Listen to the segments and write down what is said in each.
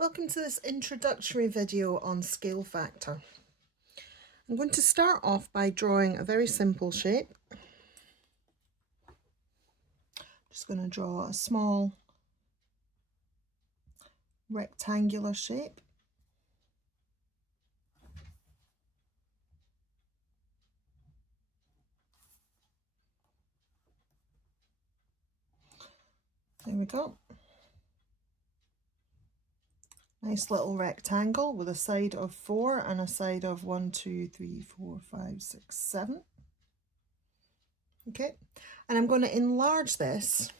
Welcome to this introductory video on scale factor. I'm going to start off by drawing a very simple shape. Just going to draw a small rectangular shape. There we go. Nice little rectangle with a side of 4 and a side of 1, 2, 3, 4, 5, 6, 7. Okay, and I'm going to enlarge this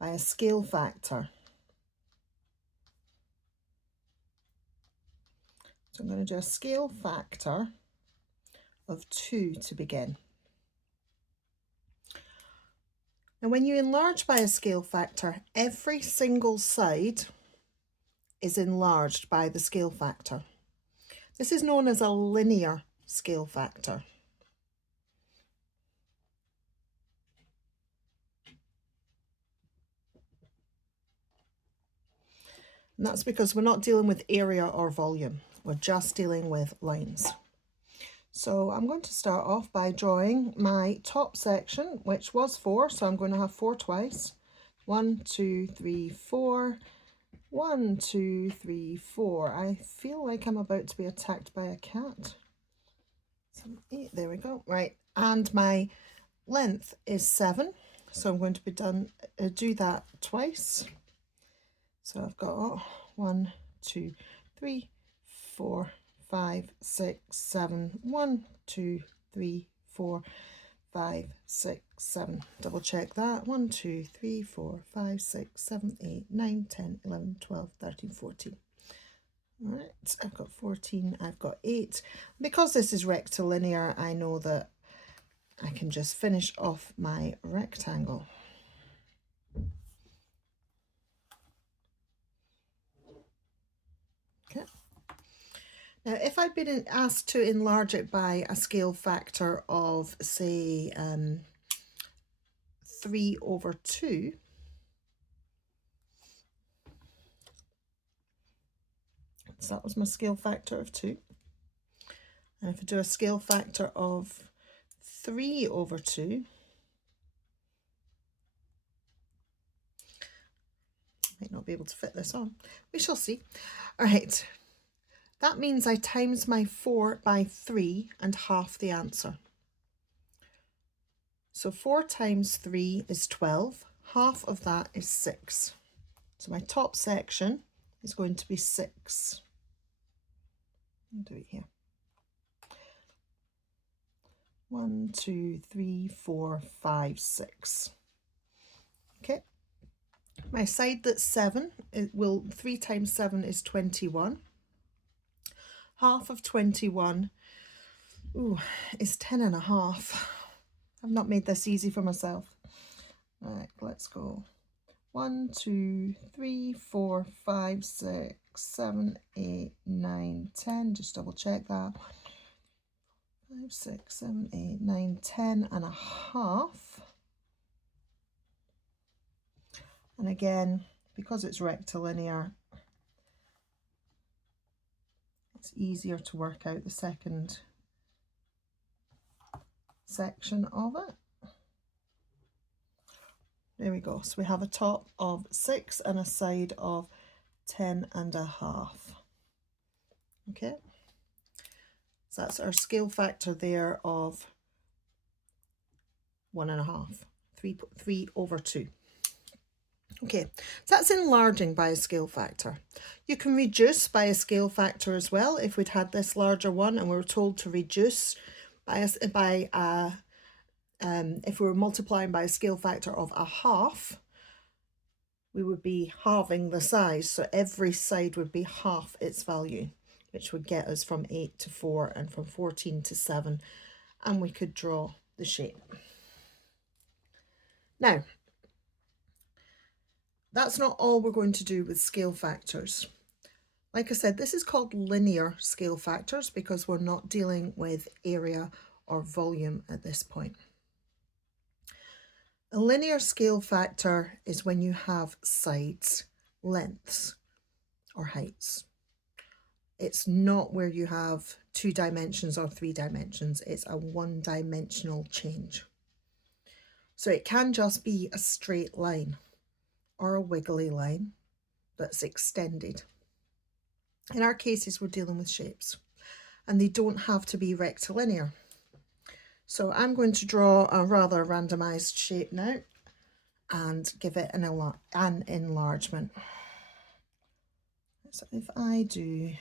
by a scale factor. So I'm going to do a scale factor of 2 to begin. Now when you enlarge by a scale factor, every single side is enlarged by the scale factor. This is known as a linear scale factor. And that's because we're not dealing with area or volume. We're just dealing with lines. So I'm going to start off by drawing my top section, which was 4. So I'm going to have 4 twice. 1, 2, 3, 4. 1, 2, 3, 4. I feel like I'm about to be attacked by a cat. 7, 8. There we go. Right. And my length is 7. So I'm going to do that twice. So I've got 1, 2, 3, 4, 5, 6, 7. 1, 2, 3, 4, 5, 6, 7. Double check that. 1, 2, 3, 4, 5, 6, 7, 8, 9, 10, 11, 12, 13, 14. All right, I've got 14, I've got 8. Because this is rectilinear, I know that I can just finish off my rectangle. Okay. Now, if I'd been asked to enlarge it by a scale factor of, say, 3/2, so that was my scale factor of 2. And if I do a scale factor of 3/2, might not be able to fit this on. We shall see. All right. That means I times my 4 by 3 and half the answer. So 4 times 3 is 12. Half of that is 6. So my top section is going to be 6. I'll do it here. 1, 2, 3, 4, 5, 6. Okay. My side that's 7, 3 times 7 is 21. Half of 21 is 10.5. I've not made this easy for myself. All right, let's go. 1, 2, 3, 4, 5, 6, 7, 8, 9, 10. Just double check that. 5, 6, 7, 8, 9, 10.5. And again, because it's rectilinear, it's easier to work out the second section of it. There we go. So we have a top of 6 and a side of 10.5. Okay. So that's our scale factor there of 1.5, 3/2. Okay, so that's enlarging by a scale factor. You can reduce by a scale factor as well. If we'd had this larger one and we were told to reduce if we were multiplying by a scale factor of 1/2, we would be halving the size. So every side would be half its value, which would get us from 8 to 4 and from 14 to 7. And we could draw the shape. Now, that's not all we're going to do with scale factors. Like I said, this is called linear scale factors because we're not dealing with area or volume at this point. A linear scale factor is when you have sides, lengths or heights. It's not where you have 2 dimensions or 3 dimensions. It's a one-dimensional change. So it can just be a straight line or a wiggly line that's extended. In our cases, we're dealing with shapes, and they don't have to be rectilinear. So I'm going to draw a rather randomized shape now and give it an enlargement. So if I do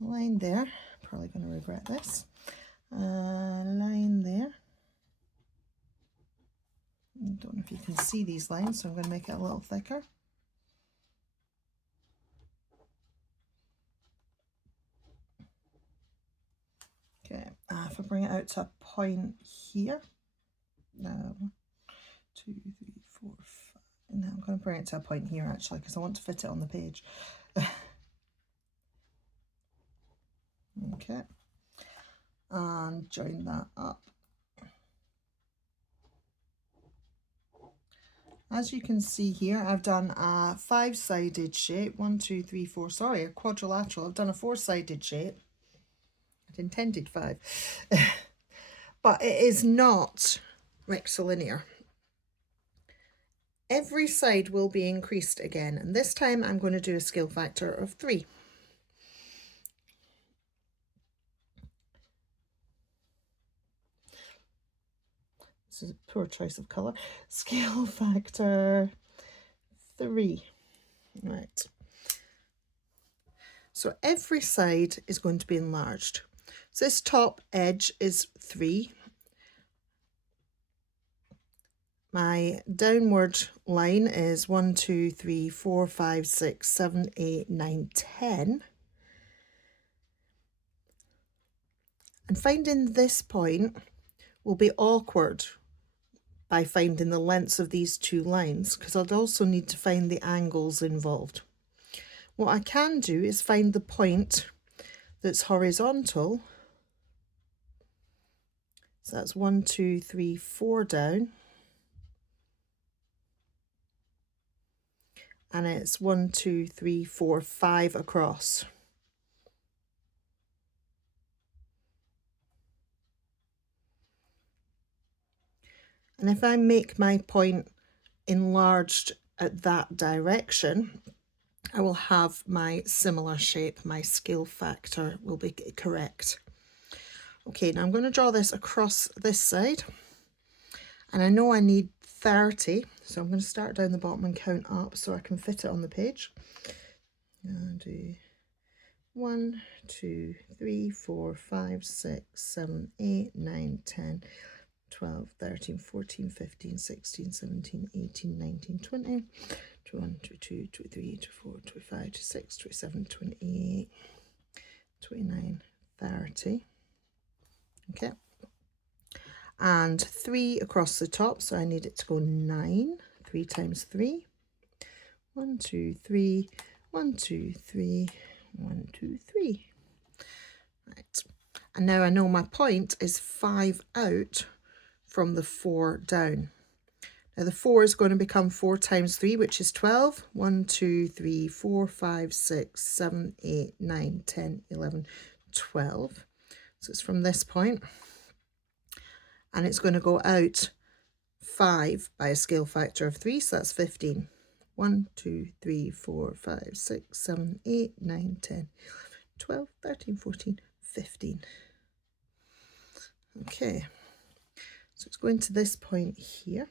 a line there, probably going to regret this, a line there. I don't know if you can see these lines, so I'm going to make it a little thicker. Okay, if I bring it out to a point here, 1, 2, 3, 4, 5. And now I'm going to bring it to a point here actually, because I want to fit it on the page. Okay, and join that up. As you can see here, I've done a 5-sided shape. 1, 2, 3, 4. Sorry, a quadrilateral. I've done a 4-sided shape. I'd intended 5, but it is not rectilinear. Every side will be increased again, and this time I'm going to do a scale factor of 3. This is a poor choice of colour. Scale factor 3. Right. So every side is going to be enlarged. So this top edge is 3. My downward line is 1, 2, 3, 4, 5, 6, 7, 8, 9, 10. And finding this point will be awkward by finding the lengths of these 2 lines, because I'd also need to find the angles involved. What I can do is find the point that's horizontal. So that's 1, 2, 3, 4 down. And it's 1, 2, 3, 4, 5 across. And if I make my point enlarged at that direction, I will have my similar shape. My scale factor will be correct. Okay, now I'm going to draw this across this side. And I know I need 30, so I'm going to start down the bottom and count up so I can fit it on the page. I'll do 1, 2, 3, 4, 5, 6, 7, 8, 9, 10, 12, 13, 14, 15, 16, 17, 18, 19, 20, 21, 22, 23, 24, 25, 26, 27, 28, 29, 30. Okay. And 3 across the top, so I need it to go 9. 3 times 3. 1, 2, 3, 1, 2, 3, 1, 2, 3. Right. And now I know my point is 5 out from the 4 down. Now the 4 is going to become 4 times 3, which is 12. 1, 2, 3, 4, 5, 6, 7, 8, 9, 10, 11, 12. So it's from this point. And it's going to go out 5 by a scale factor of 3, so that's 15. 1, 2, 3, 4, 5, 6, 7, 8, 9, 10, 12, 13, 14, 15. Okay, so it's going to this point here,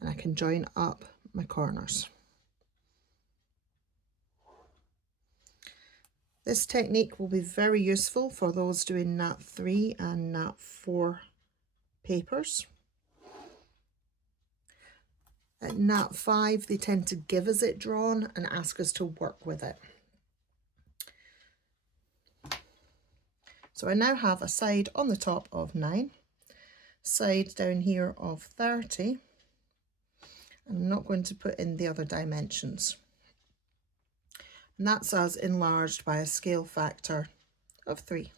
and I can join up my corners. This technique will be very useful for those doing Nat 3 and Nat 4 papers. At Nat 5, they tend to give us it drawn and ask us to work with it. So I now have a side on the top of 9, side down here of 30. I'm not going to put in the other dimensions. And that's as enlarged by a scale factor of 3.